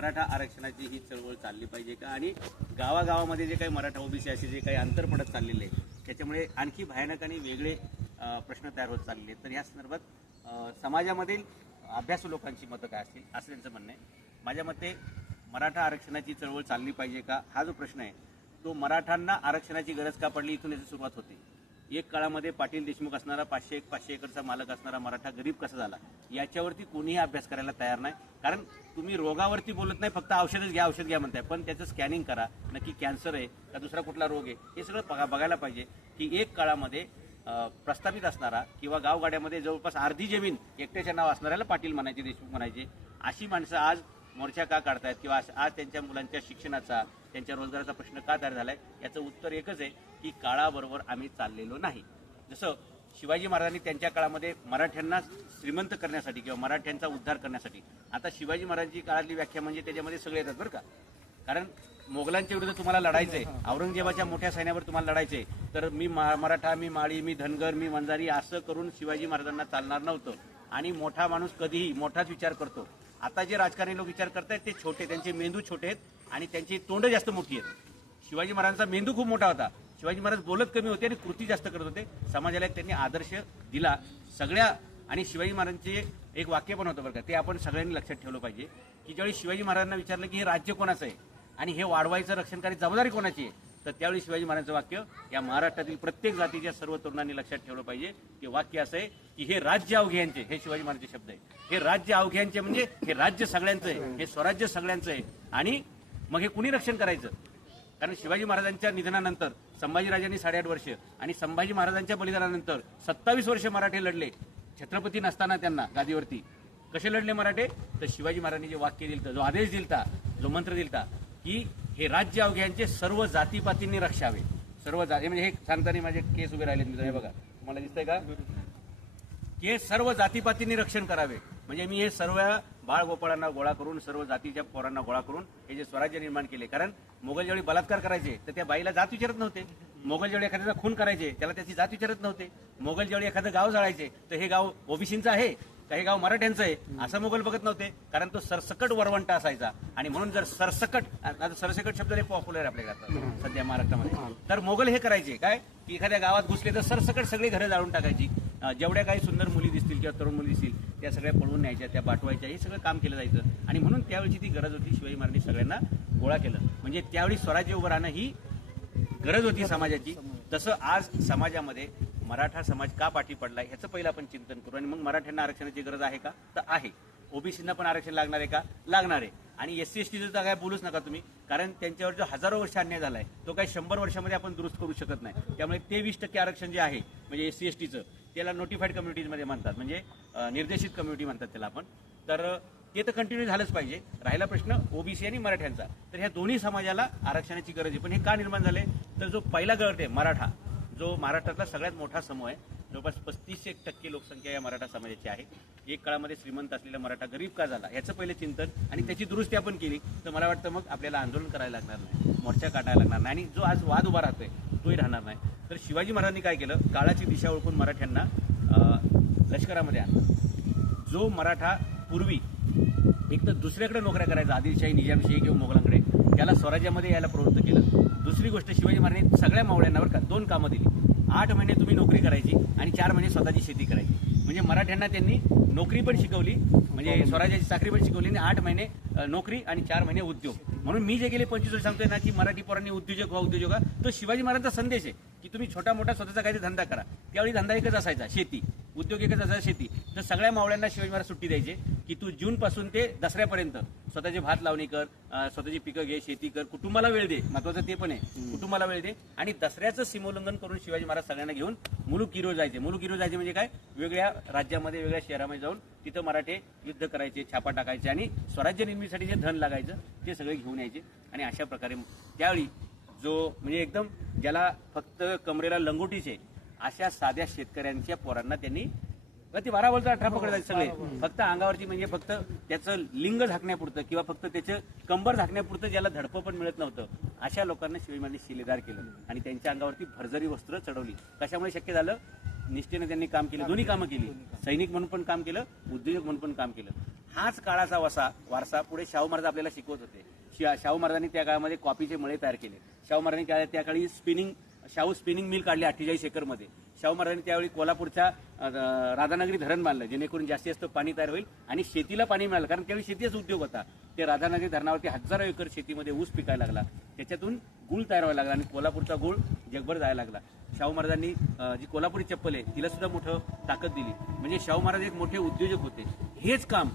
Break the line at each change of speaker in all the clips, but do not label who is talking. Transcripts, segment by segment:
मराठा आरक्षणाची ही चळवळ चालली पाहिजे का? आणि गावागावामध्ये जे काही मराठा ओबीसी असे जे काही अंतर पडत चाललेले आहे त्याच्यामुळे आणखी भयानक आणि वेगळे प्रश्न तयार होत चाललेले आहेत. तर या संदर्भात समाजामधील अभ्यासू लोकांची मतं काय असतील? असं त्यांचं म्हणणं आहे. माझ्या मते मराठा आरक्षणाची चळवळ चालली पाहिजे का? हा जो प्रश्न आहे तो मराठांना आरक्षणाची गरज का पडली? इथून याची सुरुवात होते. एक काळामध्ये पाटील देशमुख असणारा पाचशे एक पाचशे एकरचा मालक असणारा मराठा गरीब कसा झाला? याच्यावरती कोणीही अभ्यास करायला तयार नाही. कारण तुम्ही रोगावरती बोलत नाही फक्त औषधच घ्या औषध घ्या म्हणताय. पण त्याचं स्कॅनिंग करा. नक्की कॅन्सर आहे का दुसरा कुठला रोग आहे? हे सगळं बघा बघायला पाहिजे की एक काळामध्ये प्रस्थापित असणारा किंवा गावगाड्यामध्ये जवळपास अर्धी जमीन एकट्याच्या नाव असणाऱ्याला पाटील म्हणायचे देशमुख म्हणायचे. अशी माणसं आज मोर्चा का काढतायत? किंवा आज- आज त्यांच्या मुलांच्या शिक्षणाचा त्यांच्या रोजगाराचा प्रश्न का तयार झालाय? याचं उत्तर एकच आहे. की काळाबरोबर आम्ही चाललेलो नाही. जसं शिवाजी महाराजांनी त्यांच्या काळामध्ये मराठ्यांना श्रीमंत करण्यासाठी किंवा मराठ्यांचा उद्धार करण्यासाठी आता शिवाजी महाराजांची काळातली व्याख्या म्हणजे त्याच्यामध्ये सगळे येतात बरं का. कारण मोगलांच्या विरुद्ध तुम्हाला लढायचंय औरंगजेबाच्या मोठ्या सैन्यावर तुम्हाला लढायचंय तर मी मराठा मी माळी मी धनगर मी वंजारी असं करून शिवाजी महाराजांना चालणार नव्हतं. आणि मोठा माणूस कधीही मोठाच विचार करतो. आता जे राजकारणी लोक विचार करतायत ते छोटे त्यांचे मेंदू छोटे आहेत आणि त्यांची तोंड जास्त मोठी आहेत. शिवाजी महाराजांचा मेंदू खूप मोठा होता. शिवाजी महाराज बोलत कमी होते आणि कृती जास्त करत होते. समाजाला एक त्यांनी आदर्श दिला. सगळ्या आणि शिवाजी महाराजांचे एक वाक्य पण होतं बरं का. ते आपण सगळ्यांनी लक्षात ठेवलं पाहिजे की ज्यावेळी शिवाजी महाराजांना विचारलं की हे राज्य कोणाचं आहे आणि हे वाढवायचं रक्षणकारी जबाबदारी कोणाची आहे तर त्यावेळी शिवाजी महाराजांचं वाक्य या महाराष्ट्रातील प्रत्येक जातीच्या सर्व तरुणांनी लक्षात ठेवलं पाहिजे. ते वाक्य असं आहे की हे राज्य अवघ्यांचे हे शिवाजी महाराजांचे शब्द आहे. हे राज्य अवघ्यांचे म्हणजे हे राज्य सगळ्यांचं आहे हे स्वराज्य सगळ्यांचं आहे. आणि मग हे कुणी रक्षण करायचं? कारण शिवाजी महाराजांच्या निधनानंतर संभाजीराजांनी साडेआठ वर्ष आणि संभाजी महाराजांच्या बलिदानानंतर सत्तावीस वर्ष मराठे लढले. छत्रपती नसताना त्यांना गादीवरती. कसे लढले मराठे? तर शिवाजी महाराजांनी जे वाक्य दिलतं जो आदेश दिलता जो मंत्र दिलता की हे राज्य अवघ्यांचे सर्व जातीपातींनी रक्षावे. सर्व जाती म्हणजे हे सांगताना माझे केस उभे राहिले मित्र हे बघा. तुम्हाला दिसतंय का? की हे सर्व जातीपातींनी रक्षण करावे. म्हणजे मी हे सर्व बाळ गोपाळांना गोळा करून सर्व जातीच्या पोरांना गोळा करून हे जे स्वराज्य निर्माण केले. कारण मोगल जेवढी बलात्कार करायचे तर त्या बाईला जात विचारत नव्हते. मोगल जेवढे एखाद्याचा खून करायचे त्याला त्याची जात विचारत नव्हते. मोगल जेवढे एखादं गाव जाळायचे तर हे गाव ओबीसींचं आहे का हे गाव मराठ्यांचं आहे? असं मोगल बघत नव्हते. कारण तो सरसकट वरवंटा असायचा. आणि म्हणून जर सरसकट आता सरसकट शब्द हे पॉप्युलर आपल्याकडे सध्या महाराष्ट्रामध्ये. तर मोगल हे करायचे. काय? की एखाद्या गावात घुसले तर सरसकट सगळी घरं जाळून टाकायची. जेवढ्या काही सुंदर मुली दिसतील किंवा तरुण मुली दिसतील त्या सगळ्या पळवून न्यायच्या त्या पाठवायच्या हे सगळं काम केलं जायचं. आणि म्हणून त्यावेळीची ती गरज होती शिवाजी महाराजांनी सगळ्यांना गोळा केलं. म्हणजे त्यावेळी स्वराज्य उभं राहणं ही गरज होती समाजाची. तसं आज समाजामध्ये मराठा समाज का पाठी पडलाय ह्याचं पहिलं आपण चिंतन करू. आणि मग मराठ्यांना आरक्षणाची गरज आहे का? तर आहे. ओबीसींना पण आरक्षण लागणार आहे का? लागणार आहे. आणि एस सी एस टीचं तर काय बोलूच नका तुम्ही. कारण त्यांच्यावर जो हजारो वर्ष अन्याय झाला आहे तो काही शंभर वर्षामध्ये आपण दुरुस्त करू शकत नाही. त्यामुळे ते वीस टक्के आरक्षण जे आहे म्हणजे एस सी एस टीचं त्याला नोटिफाईड कम्युनिटीजमध्ये म्हणतात. म्हणजे निर्देशित कम्युनिटी म्हणतात त्याला आपण. तर ते तर कंटिन्यू झालंच पाहिजे. राहिला प्रश्न ओबीसी आणि मराठ्यांचा. तर ह्या दोन्ही समाजाला आरक्षणाची गरज आहे. पण हे का निर्माण झाले तर जो पहिला गट आहे मराठा जो महाराष्ट्रातला सगळ्यात मोठा समूह आहे जवळपास पस्तीस एक टक्के लोकसंख्या या मराठा समाजाची आहे. एक काळामध्ये श्रीमंत असलेला मराठा गरीब का झाला? याचं पहिले चिंतन आणि त्याची दुरुस्ती आपण केली तर मला वाटतं मग आपल्याला आंदोलन करायला लागणार नाही मोर्चा काढायला लागणार नाही आणि जो आज वाद उभा राहतोय तोही राहणार नाही. तर शिवाजी महाराजांनी काय केलं? काळाची दिशा ओळखून मराठ्यांना लष्करामध्ये आणलं. जो मराठा पूर्वी एक तर दुसऱ्याकडे नोकऱ्या करायचा आदिलशाही निजामशाही किंवा मोगलांकडे त्याला स्वराज्यामध्ये यायला प्रवृत्त केलं. दुसरी गोष्ट शिवाजी महाराजांनी सगळ्या मावळ्यांना बरं का दोन कामं दिली. आठ महिने तुम्ही नोकरी करायची आणि चार महिने स्वतःची शेती करायची. म्हणजे मराठ्यांना त्यांनी नोकरी पण शिकवली म्हणजे स्वराज्याची चाकरी पण शिकवली आणि आठ महिने नोकरी आणि चार महिने उद्योग. म्हणून मी जे गेले पंचवीस वर्ष सांगतोय ना की मराठी पोरांनी उद्योजक व्हा उद्योजक तो शिवाजी महाराजांचा संदेश आहे की तुम्ही छोटा मोठा स्वतःचा काहीतरी धंदा करा. त्यावेळी धंदा एकच असायचा शेती. उद्योग एकच असायचा शेती. तर सगळ्या मावळ्यांना शिवाजी महाराज सुट्टी द्यायचे की तू जून पासून ते दसऱ्यापर्यंत स्वतःचे भात लावणी कर स्वतःची पिकं घे शेती कर कुटुंबाला वेळ दे. महत्वाचं ते पण आहे. कुटुंबाला वेळ दे. आणि दसऱ्याचं सीमोल्लंघन करून शिवाजी महाराज सगळ्यांना घेऊन मुलुक हिरो जायचे. मुलुक हिरो जायचे म्हणजे काय? वेगळ्या राज्यामध्ये वेगळ्या शहरामध्ये जाऊन तिथं मराठे युद्ध करायचे छापा टाकायचे आणि स्वराज्य निर्मितीसाठी जे धन लागायचं ते सगळे घेऊन यायचे. आणि अशा प्रकारे त्यावेळी जो म्हणजे एकदम ज्याला फक्त कमरेला लंगोटीचे अशा साध्या शेतकऱ्यांच्या पोरांना त्यांनी ते बारा बोलता अठरा पकडायचे सगळे. फक्त अंगावरती म्हणजे फक्त त्याचं लिंग झाकण्यापुरतं किंवा फक्त त्याचं कंबर झाकण्यापुरतं ज्याला धडपं पण मिळत नव्हतं अशा लोकांना शिवाजी शिलेदार केलं आणि त्यांच्या अंगावरती भरजरी वस्त्र चढवली. कशामुळे शक्य झालं? निष्ठेने त्यांनी काम केलं. दोन्ही कामं केली. सैनिक म्हणून पण काम केलं उद्योजक म्हणून पण काम केलं. हाच काळाचा वसा वारसा पुढे शाहू महाराज आपल्याला शिकवत होते. शाहू महाराजांनी त्या काळामध्ये कॉफीचे मळे तयार केले. शाहू महाराजांनी त्या काळी स्पिनिंग शाहू स्पिनिंग मिल काढली अठ्ठेचाळीस एकरमध्ये. शाहू महाराजांनी त्यावेळी कोल्हापूरच्या राधानगरी धरण बांधलं जेणेकरून जास्तीत जास्त पाणी तयार होईल आणि शेतीला पाणी मिळालं. कारण त्यावेळी शेतीच उद्योग होता. ते राधानगरी धरणावरती हजारो एकर शेतीमध्ये ऊस पिकायला लागला. त्याच्यातून गुळ तयार व्हायला लागला आणि कोल्हापूरचा गुळ जगभर जायला लागला. शाहू महाराजांनी जी कोल्हापुरी चप्पल आहे तिला सुद्धा मोठं ताकद दिली. म्हणजे शाहू महाराज एक मोठे उद्योजक होते. हेच काम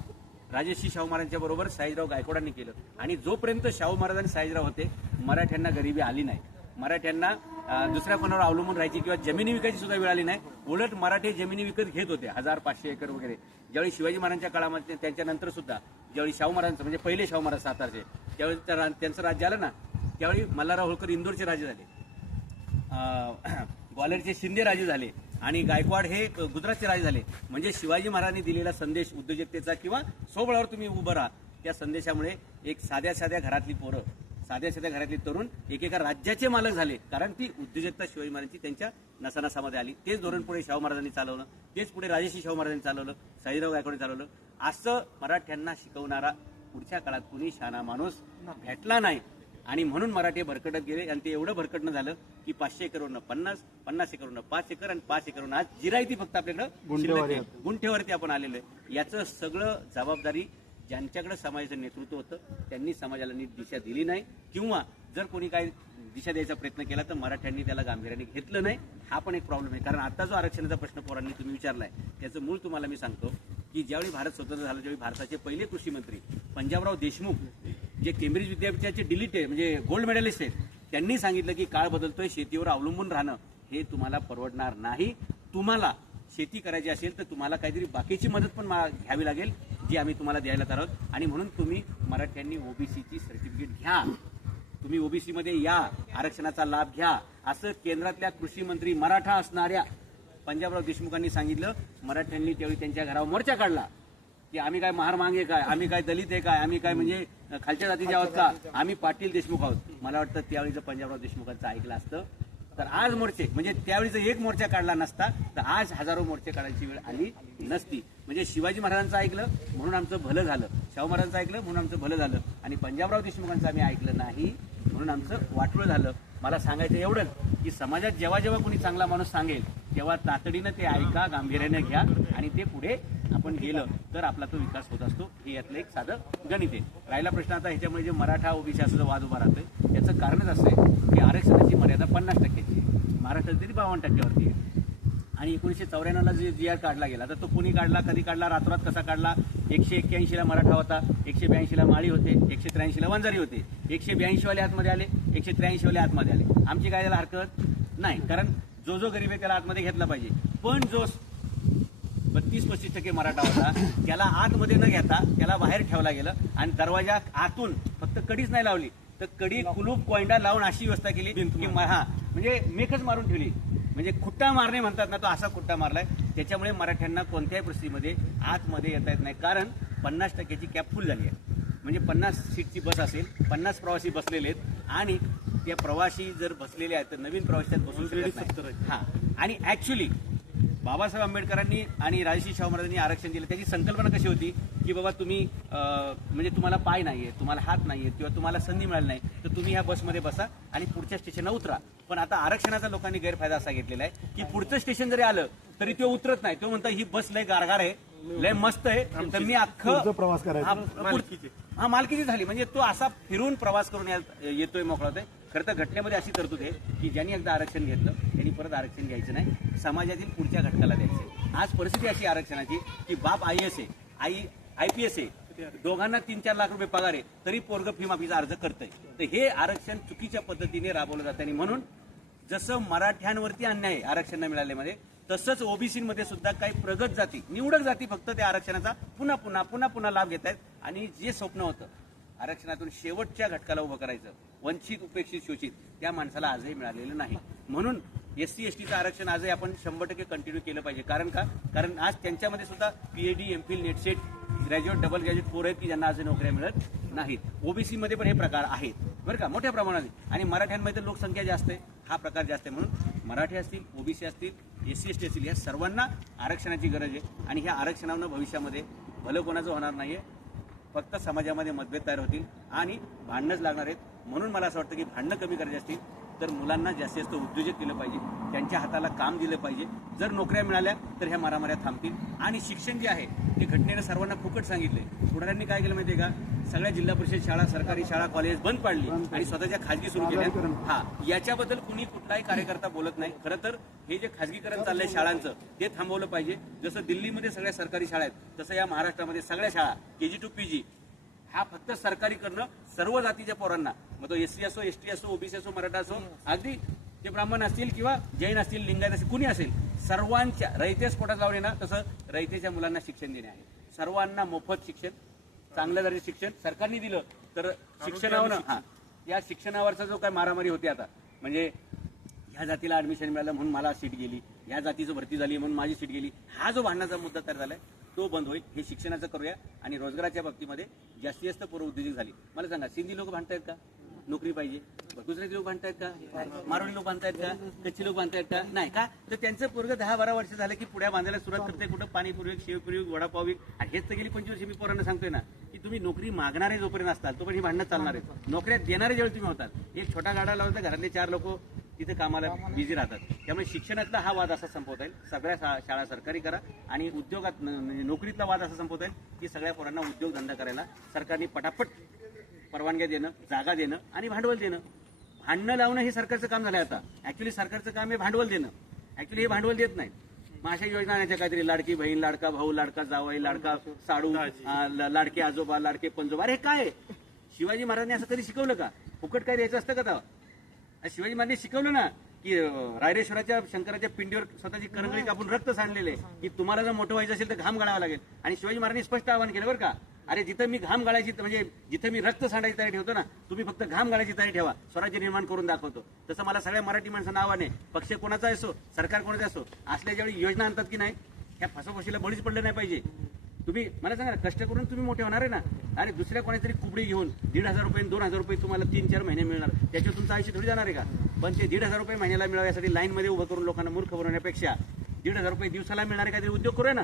राजश्री शाहू महाराजांच्या बरोबर साईजराव गायकवाडांनी केलं. आणि जोपर्यंत शाहू महाराज आणि साईजराव होते मराठ्यांना गरिबी आली नाही. मराठ्यांना दुसऱ्या कोणावर अवलंबून राहायची किंवा जमिनी विकायची सुद्धा वेळ आली नाही. उलट मराठी जमिनी विकत घेत होते हजार पाचशे एकर वगैरे. ज्यावेळी शिवाजी महाराजांच्या काळामध्ये त्यांच्यानंतर सुद्धा ज्यावेळी शाहू महाराजांचं म्हणजे पहिले शाहू महाराज सातारचे त्यावेळी त्या रा- त्यांचं राज्य आलं ना त्यावेळी मल्हारराव होळकर इंदोरचे राजे झाले. अं, ग्वाल्हेरचे शिंदे राजे झाले आणि गायकवाड हे गुजरातचे राजे झाले. म्हणजे शिवाजी महाराजांनी दिलेला संदेश उद्योजकतेचा किंवा सोबळावर तुम्ही उभं राहा त्या संदेशामुळे एक साध्या साध्या घरातली पोरं साध्या साध्या घरातली तरुण एकेका राज्याचे मालक झाले. कारण ती उद्योजकता शिवाजी महाराजांची त्यांच्या नसानसामध्ये आली. तेच धोरण पुढे शाहू महाराजांनी चालवलं. तेच पुढे राजेश्री शाहू महाराजांनी चालवलं. साईराव गायकवाड चालवलं. असं मराठ्यांना शिकवणारा पुढच्या काळात कुणी शाना माणूस भेटला नाही. आणि म्हणून मराठी भरकटत गेले. आणि ते एवढं भरकटणं झालं की पाचशे एकरवरनं पन्नास पन्नास एकरवरनं पाच एकर आणि पाच एकरवरनं आज जिरायती फक्त आपल्याकडं. गुंठेवरती आपण आलेलो आहे. याचं सगळं जबाबदारी ज्यांच्याकडे समाजाचं नेतृत्व होतं त्यांनी समाजाला नीट दिशा दिली नाही. किंवा जर कोणी काही दिशा द्यायचा प्रयत्न केला तर मराठ्यांनी त्याला गांभीर्याने घेतलं नाही. हा पण एक प्रॉब्लेम आहे. कारण आता जो आरक्षणाचा प्रश्न पोरांनी तुम्ही विचारलाय त्याचं मूळ तुम्हाला मी सांगतो की ज्यावेळी भारत स्वतंत्र झाला त्यावेळी भारताचे पहिले कृषी मंत्री पंजाबराव देशमुख जे केंब्रिज विद्यापीठाचे डिलीट आहे म्हणजे गोल्ड मेडलिस्ट आहेत त्यांनी सांगितलं की काळ बदलतोय शेतीवर अवलंबून राहणं हे तुम्हाला परवडणार नाही. तुम्हाला शेती करायची असेल तर तुम्हाला काहीतरी बाकीची मदत पण मा- घ्यावी लागेल. जी आम्ही तुम्हाला द्यायला तयार आहोत. आणि म्हणून तुम्ही मराठ्यांनी ओबीसीची सर्टिफिकेट घ्या. तुम्ही ओबीसीमध्ये या आरक्षणाचा लाभ घ्या. असं केंद्रातल्या कृषी मंत्री मराठा असणाऱ्या पंजाबराव देशमुखांनी सांगितलं. मराठ्यांनी त्यावेळी त्यांच्या घरावर मोर्चा काढला. की आम्ही काय महार मागे काय? आम्ही काय दलित आहे काय? आम्ही काय म्हणजे खालच्या जातीचे आहोत का? आम्ही पाटील देशमुख आहोत. मला वाटतं त्यावेळी जर पंजाबराव देशमुखांचं ऐकलं असतं तर आज मोर्चे म्हणजे त्यावेळीचा एक मोर्चा काढला नसता तर आज हजारो मोर्चे काढायची वेळ आली नसती. म्हणजे शिवाजी महाराजांचं ऐकलं म्हणून आमचं भलं झालं. शाहू महाराजांचं ऐकलं म्हणून आमचं भलं झालं. आणि पंजाबराव देशमुखांचं आम्ही ऐकलं नाही म्हणून आमचं वाटोळं झालं. मला सांगायचं एवढंच की समाजात जेव्हा जेव्हा कोणी चांगला माणूस सांगेल तेव्हा तातडीनं ते ऐका गांभीर्याने घ्या आणि ते पुढे आपण गेलं तर आपला तो विकास होत असतो. हे यातलं एक साधं गणित आहे. राहिला प्रश्न आता ह्याच्यामुळे जे मराठा ओबीसी असं वाद उभा राहतोय त्याचं कारणच असं आहे की आरक्षणाची मर्यादा पन्नास टक्क्याची आहे. महाराष्ट्रात तरी बावन्न टक्क्यावरती आहे. आणि एकोणीसशे चौऱ्याण्णवला जे जी आर काढला गेला तर तो कोणी काढला कधी काढला रातोरात कसा काढला? एकशे एक्क्याऐंशीला मराठा होता एकशे ब्याऐंशीला माळी होते एकशे त्र्याऐंशीला वंजारी होते. एकशे ब्याऐंशीवाले आतमध्ये आले एकशे त्र्याऐंशीवाले आतमध्ये आले. आमची काय त्याला हरकत? नाही. कारण जो जो गरीब आहे त्याला आतमध्ये घेतला पाहिजे. पण जो बत्तीस पस्तीस टक्के मराठा होता त्याला आतमध्ये न घेता त्याला बाहेर ठेवला गेलं आणि दरवाजा आतून फक्त कडीच नाही लावली. तर कडी कुलूप कोयंडा लावून अशी व्यवस्था केली की हा म्हणजे मेकच मारून ठेवली. म्हणजे खुट्टा मारणे म्हणतात ना तो असा खुट्टा मारलाय. त्याच्यामुळे मराठ्यांना कोणत्याही परिस्थितीमध्ये आतमध्ये येता येत नाही. कारण पन्नास टक्क्याची कॅप फुल झाली आहे. म्हणजे पन्नास सीटची बस असेल पन्नास प्रवासी बसलेले आहेत आणि त्या प्रवासी जर बसलेले आहेत तर नवीन प्रवासी त्यात बसू शकत नाही. हा. आणि ऍक्च्युली बाबासाहेब आंबेडकरांनी आणि राजश्री शाहू महाराजांनी आरक्षण दिलं. त्याची संकल्पना कशी होती? की बाबा तुम्ही म्हणजे तुम्हाला पाय नाहीये तुम्हाला हात नाहीये किंवा तुम्हाला संधी मिळाली नाही तर तुम्ही ह्या बसमध्ये बसा आणि पुढच्या स्टेशनला उतरा. पण आता आरक्षणाचा लोकांनी गैरफायदा असा घेतलेला आहे की पुढचं स्टेशन जरी आलं तरी तो उतरत नाही. तो म्हणतो ही बस लय गारगार आहे लय मस्त आहे तर मी अख्खं
प्रवास करायचा.
हा, मालकीची. झाली. म्हणजे तो असा फिरून प्रवास करून या- येतोय मोकळा होतोय. खरं तर घटनेमध्ये अशी तरतूद आहे की ज्यांनी एकदा आरक्षण घेतलं त्यांनी परत आरक्षण घ्यायचं नाही. समाजातील पुढच्या घटकाला द्यायचं आज परिस्थिती अशी आरक्षणाची की बाप आय एस आहे आई आय पी एस आहे. दोघांना तीन चार लाख रुपये पगार आहे तरी पोरग फी माफीचा अर्ज करतंय. तर हे आरक्षण चुकीच्या पद्धतीने राबवलं जातं आणि म्हणून जसं मराठ्यांवरती अन्याय आहे आरक्षण न मिळाल्यामध्ये तसंच ओबीसीमध्ये सुद्धा काही प्रगत जाती निवडक जाती फक्त त्या आरक्षणाचा पुन्हा पुन्हा पुन्हा पुन्हा लाभ घेत आहेत आणि जे स्वप्न होतं आरक्षणातून शेवटच्या घटकाला उभं करायचं वंचित उपेक्षित शोषित त्या माणसाला आजही मिळालेलं नाही. म्हणून एस सी एस टीचं आरक्षण आजही आपण शंभर टक्के कंटिन्यू केलं पाहिजे. कारण का? कारण आज त्यांच्यामध्ये सुद्धा PhD M Phil NET SET graduate double graduate four आहेत की ज्यांना आज नोकऱ्या मिळत नाहीत. ओबीसी मध्ये पण हे प्रकार आहेत. बरं का? मोठ्या प्रमाणात. आणि मराठ्यांमध्ये तर लोकसंख्या जास्त आहे. हा प्रकार जास्त आहे म्हणून मराठी असतील ओबीसी असतील एस सी एस टी असतील या सर्वांना आरक्षणाची गरज आहे. आणि ह्या आरक्षणानं भविष्यामध्ये भलं कोणाचं होणार नाही आहे फक्त समाजामध्ये मतभेद तयार होतील आणि भांडणंच लागणार आहेत. म्हणून मला असं वाटतं की भांडणं कमी करायची असतील. तर मुलांना जास्तीत जास्त उद्योजक केलं पाहिजे. त्यांच्या हाताला काम दिलं पाहिजे. जर नोकऱ्या मिळाल्या तर ह्या मारामाऱ्या थांबतील. आणि शिक्षण जे आहे ते घटनेनं सर्वांना फुकट सांगितले पुढाऱ्यांनी काय केलं माहितीये का? सगळ्या जिल्हा परिषद शाळा सरकारी शाळा कॉलेज बंद पाडली आणि स्वतःच्या खाजगी सुरू केल्या. हा याच्याबद्दल कुणी कुठलाही कार्यकर्ता बोलत नाही. खरं तर हे जे खाजगीकरण चाललंय शाळांचं ते थांबवलं पाहिजे. जसं दिल्लीमध्ये सगळ्या सरकारी शाळा आहेत तसं या महाराष्ट्रामध्ये सगळ्या शाळा के जी टू पी जी हा फक्त सरकारी करणं सर्व जातीच्या पोरांना. मग तो एससी असो एसटी असो ओबीसी असो मराठा असो अगदी ते ब्राह्मण असतील किंवा जैन असतील लिंगायत असतील कुणी असेल सर्वांच्या रयतेच पोटात लावणे ना तसं रयतेच्या मुलांना शिक्षण देणे आहे. सर्वांना मोफत शिक्षण चांगल्या दर्जाचे शिक्षण सरकारने दिलं तर शिक्षणावर हा. या शिक्षणावरचा जो काय मारामारी होती आता म्हणजे ह्या जातीला ऍडमिशन मिळालं म्हणून मला सीट गेली या जातीचं भरती झाली म्हणून माझी सीट गेली हा जो भांडणाचा मुद्दा तयार झालाय तो बंद होईल हे शिक्षणाचं करूया आणि रोजगाराच्या बाबतीमध्ये जास्तीत जास्त पूर्व उद्योजक झाली. मला सांगा सिंधी लोक भांडतायत का? नोकरी पाहिजे. गुजराती लोक भांडतायत का? मारवाडी लोक बांधतायत का? कच्ची लोक बांधतायत का? नाही का? तर त्यांचं पोरग दहा बारा वर्ष झालं की पुढ्या बांधायला सुरुवात करते कुठं पाणीपुरी शेवपुरी वडापाव विक. आणि हेच तर गेली पंचवीस वर्ष मी पोरांना सांगतोय ना की तुम्ही नोकरी मागणारे जोपर्यंत असताल तोपर्यंत ही भांडणं चालणार आहेत. नोकऱ्या देणारे जेव्हा तुम्ही होतात एक छोटा गाडा लावला तर घरातले चार लोक तिथे कामाला बिझी राहतात. त्यामुळे शिक्षणातला हा वाद असा संपवता येईल. सगळ्या शाळा सरकारी करा आणि उद्योगात न- नोकरीतला वाद असा संपवता येईल की सगळ्या पोरांना उद्योगधंदा करायला सरकारने पटापट परवानग्या देणं जागा देणं आणि भांडवल देणं. भांडणं लावणं हे सरकारचं काम झालं आता. ऍक्च्युली सरकारचं काम आहे भांडवल देणं. ऍक्च्युली हे भांडवल देत नाही मग अशा योजना आणायच्या काहीतरी लाडकी बहीण लाडका भाऊ लाडका जावई लाडका साडू लाडके आजोबा लाडके पंजोबा. अरे हे काय? आहे? शिवाजी महाराजांनी असं कधी शिकवलं का? फुकट काय द्यायचं असतं का शिवाजी महाराजांनी शिकवलं ना की रायरेश्वराच्या शंकराच्या पिंडीवर स्वतःची करंगळी कापून रक्त सांडलेले की तुम्हाला जर मोठं व्हायचं असेल तर घाम गाळावा लागेल. आणि शिवाजी महाराजांनी स्पष्ट आवाहन केलं बरं का अरे जिथं मी घाम गाळायची म्हणजे जिथं मी रक्त सांडायची तयारी ठेवतो ना तुम्ही फक्त घाम गाळायची तयारी ठेवा स्वराज्य निर्माण करून दाखवतो. तसं मला सगळ्या मराठी माणसांना आव्हान आहे पक्ष कोणाचा असो सरकार कोणाचा असो असल्या ज्यावेळी योजना आणतात की नाही ह्या फसवशीला बळीच पडलं नाही पाहिजे. तुम्ही मला सांगा ना कष्ट करून तुम्ही मोठे होणार आहे ना? आणि दुसऱ्या कोणीतरी कुबडी घेऊन दीड हजार रुपये दोन हजार रुपये तुम्हाला तीन चार महिने मिळणार. त्याच्यावर तुमचं आयुष्य थोडी जाणार आहे का? पण ते दीड हजार रुपये महिन्याला मिळावं यासाठी लाईनमध्ये उभं करून लोकांना मूर्ख बनवण्यापेक्षा दीड हजार रुपये दिवसाला मिळणारे काहीतरी उद्योग करूया ना?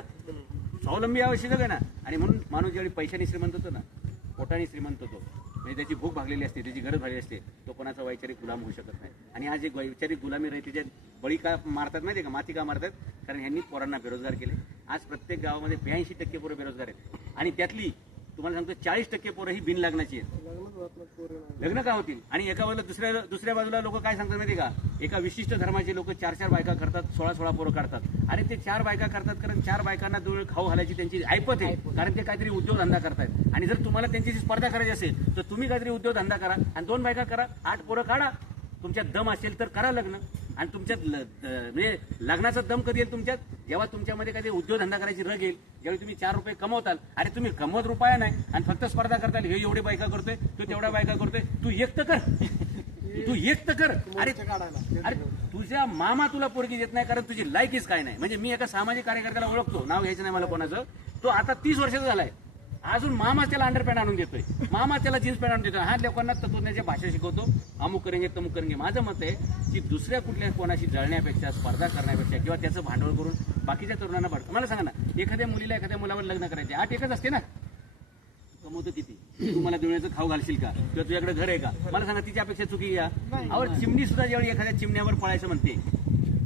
स्वावलंबी आवश्यक आहे ना? आणि म्हणून माणूस ज्यावेळी पैशाने श्रीमंत होतो ना पोटाने श्रीमंत होतो म्हणजे त्याची भूक भागलेली असते त्याची गरज भागलेली असते तो कोणाचा वैचारिक गुलाम होऊ शकत नाही. आणि आज एक वैचारिक गुलामी राहते त्याच्यात बळी का मारतात माहिती आहे का? माती का मारतात? कारण ह्यांनी पोरांना बेरोजगार केले. आज प्रत्येक गावामध्ये ब्याऐंशी टक्के पोरं बेरोजगार आहेत. आणि त्यातली तुम्हाला सांगतो चाळीस टक्के पोरं ही बिनलग्नाची आहेत. लग्न का होतील? आणि एका बाजूला दुसऱ्या दुसऱ्या बाजूला लोक काय सांगतात माहिती का? एका विशिष्ट धर्माचे लोक चार चार बायका करतात सोळा सोळा पोरं काढतात. आणि ते चार बायका करतात कारण चार बायकांना दोन खाऊ घालायची त्यांची ऐपत आहे. कारण ते काहीतरी उद्योगधंदा करतायत. आणि जर तुम्हाला त्यांच्याशी स्पर्धा करायची असेल तर तुम्ही काहीतरी उद्योगधंदा करा आणि दोन बायका करा आठ पोरं काढा. तुमच्यात दम असेल तर करा लग्न. आणि तुमच्यात म्हणजे लग्नाचा दम कधी येईल तुमच्यात? जेव्हा तुमच्यामध्ये काही उद्योगधंदा करायची रग येईल ज्यावेळी तुम्ही चार रुपये कमवताल अरे तुम्ही कमवत रुपया नाही आणि फक्त स्पर्धा करताल हे एवढे बायका करतोय तू तेवढ्या बायका करतोय तू एक तर कर. तू एक तर कर. अरे अरे तुझ्या मामा तुला पोरगी देत नाही कारण तुझी लायकीच काय नाही. म्हणजे मी एका सामाजिक कार्यकर्त्याला ओळखतो नाव घ्यायचं नाही मला कोणाचं. तो आता तीस वर्षाचा झालाय. अजून मामा त्याला अंडरपॅन्ट आणून देतोय. मामा त्याला जीन्स पॅन्ट आणून देतोय. हा लोकांना तत्वज्ञाची भाषा शिकवतो. अमुक करेंगे तमुक करेंगे. माझं मत आहे की दुसऱ्या कुठल्या कोणाशी जळण्यापेक्षा स्पर्धा करण्यापेक्षा किंवा त्याचं भांडवल करून बाकीच्या तरुणांना भडक मला सांगा ना एखाद्या मुलीला एखाद्या मुलावर लग्न करायचे आठ एकच असते ना? कमवतो किती? तू मला दुनियाचं खाऊ घालशील का? किंवा तुझ्याकडे घर आहे का? मला सांगा तिच्यापेक्षा चुकी या अहो चिमणी सुद्धा ज्यावेळी एखाद्या चिमण्यावर पळायचं म्हणते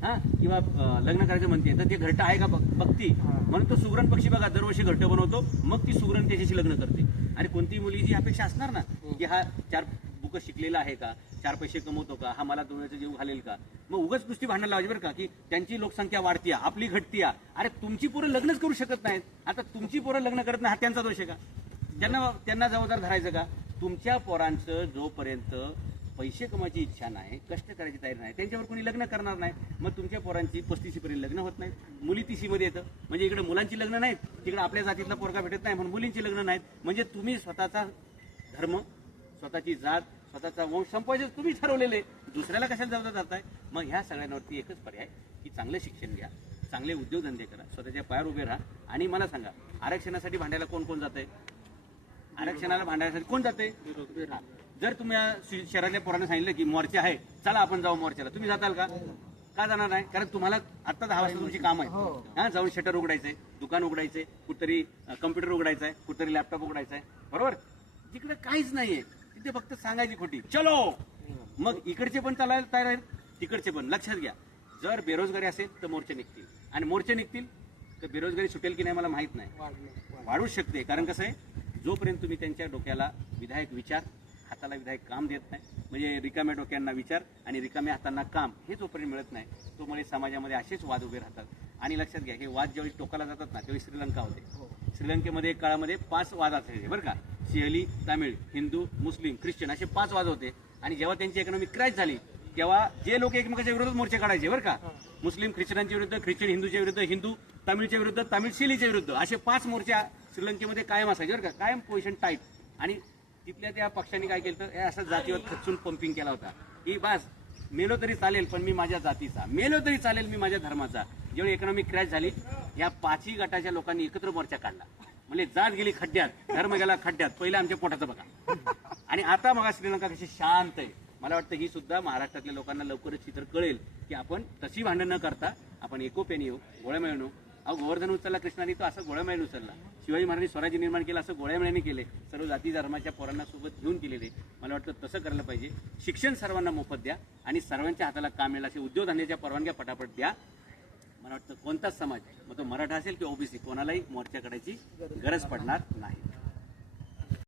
हा? किंवा लग्न करायचं म्हणते तर ते घरटं आहे का बघ- बघती. म्हणून तो सुगरण पक्षी बघा दरवर्षी घरटं बनवतो मग ती सुगरण त्याच्याशी लग्न करते. आणि कोणती मुलगी जी अपेक्षा असणार ना की हा चार बुक शिकलेला आहे का चार पैसे कमवतो का हा मला दोन्हीचा जीव घालेल का मग उगाच नुसती भांडण लावायची बरं का की त्यांची लोकसंख्या वाढतीय आपली घटतीया अरे तुमची पोरं लग्नच करू शकत नाहीत. आता तुमची पोरं लग्न करत नाही हा त्यांचा दोष आहे का? त्यांना त्यांना जबाबदार धरायचं का? तुमच्या पोरांचं जोपर्यंत पैसे कमायची इच्छा नाही कष्ट करायची तयारी नाही त्यांच्यावर कोणी लग्न करणार नाही मग तुमच्या पोरांची पस्तीसीपर्यंत लग्न होत नाहीत. मुली तिशीमध्ये येतं. म्हणजे इकडे मुलांची लग्न नाहीत तिकडे आपल्या जातीतला पोरगा भेटत नाही म्हणून मुलींची लग्न नाहीत. म्हणजे तुम्ही स्वतःचा धर्म स्वतःची जात स्वतःचा वंश संपवायचं तुम्ही ठरवलेले. दुसऱ्याला कशाला जबाबदार जाताय मग ह्या सगळ्यांवरती एकच पर्याय की चांगलं शिक्षण घ्या चांगले उद्योगधंदे करा स्वतःच्या पायावर उभे राहा. आणि मला सांगा आरक्षणासाठी भांडायला कोण कोण जाते आरक्षणाला भांडायसाठी कोण जाते जर तुम्ही शहरातल्या पोरांना सांगितलं की मोर्चा आहे चला आपण जाऊ मोर्चाला. तुम्ही जाताल का? का जाणार नाही? कारण तुम्हाला आता दहा वाजता तुमची काम
हो.
आहे हा जाऊन शटर उघडायचंय दुकान उघडायचंय कुठतरी कम्प्युटर उघडायचंय कुठतरी लॅपटॉप उघडायचाय. बरोबर? जिकडे काहीच नाहीये. तिथे फक्त सांगायची खोटी. चलो! मग इकडचे पण चालायला तयार आहेत तिकडचे पण. लक्षात घ्या. जर बेरोजगारी असेल तर मोर्चे निघतील. आणि मोर्चे निघतील तर बेरोजगारी सुटेल की नाही मला माहीत नाही. वाढूच शकते. कारण कसं आहे? जोपर्यंत तुम्ही त्यांच्या डोक्याला विधायक विचार हाताला विधायक काम देत नाही. म्हणजे रिकाम्या डोक्यांना विचार आणि रिकाम्या हातांना काम हे जोपर्यंत मिळत नाही तोमुळे समाजामध्ये असेच वाद उभे राहतात. आणि लक्षात घ्या हे वाद ज्यावेळी टोकाला जातात ना त्यावेळी श्रीलंका होते.
हो.
श्रीलंकेमध्ये एक काळामध्ये पाच वाद असायचे बरं का? सिहली तामिळ हिंदू मुस्लिम ख्रिश्चन असे पाच वाद होते. आणि जेव्हा त्यांची इकॉनॉमी क्रॅश झाली तेव्हा जे लोक एकमेकाच्या विरोधात मोर्चे काढायचे बरं का? मुस्लिम ख्रिश्चनांच्या विरुद्ध ख्रिश्चन हिंदूच्या विरुद्ध हिंदू तामिळच्या विरुद्ध तामिळ शिलीच्या विरुद्ध असे पाच मोर्चा श्रीलंकेमध्ये कायम असायचे बरं का? कायम पोझिशन टाईट आणि तिथल्या त्या पक्षांनी काय केलं तर असं जातीवर खचून पंपिंग केला होता. की बस मेलो तरी चालेल पण मी माझ्या जातीचा. मेलो तरी चालेल मी माझ्या धर्माचा. जेव्हा इकॉनॉमिक क्रॅश झाली या पाचही गटाच्या लोकांनी एकत्र मोर्चा काढला. म्हणजे जात गेली खड्ड्यात धर्म गेला खड्ड्यात पहिला आमच्या पोटाचं बघा. आणि आता मग श्रीलंका कशी शांत आहे. मला वाटतं ही सुद्धा महाराष्ट्रातल्या लोकांना लवकरच चित्र कळेल की आपण तशी भांडण न करता आपण एकोप्याने येऊ गोळ्यामेळून येऊ. अहो गोवर्धन उचलला कृष्णाने तो असं गोळ्यामेळून उचलला. शिवाजी महाराजांनी स्वराज्य निर्माण केलं असं गोळ्यामेळ्याने केले सर्व जाती धर्माच्या पोरांना सोबत घेऊन केलेले. मला वाटतं तसं करायला पाहिजे. शिक्षण सर्वांना मोफत द्या आणि सर्वांच्या हाताला काम मिळेल असे उद्योगधंद्याच्या परवानग्या पटापट द्या. मला वाटतं कोणताच समाज मग तो मराठा असेल किंवा ओबीसी कोणालाही मोर्चा करायची गरज पडणार नाही.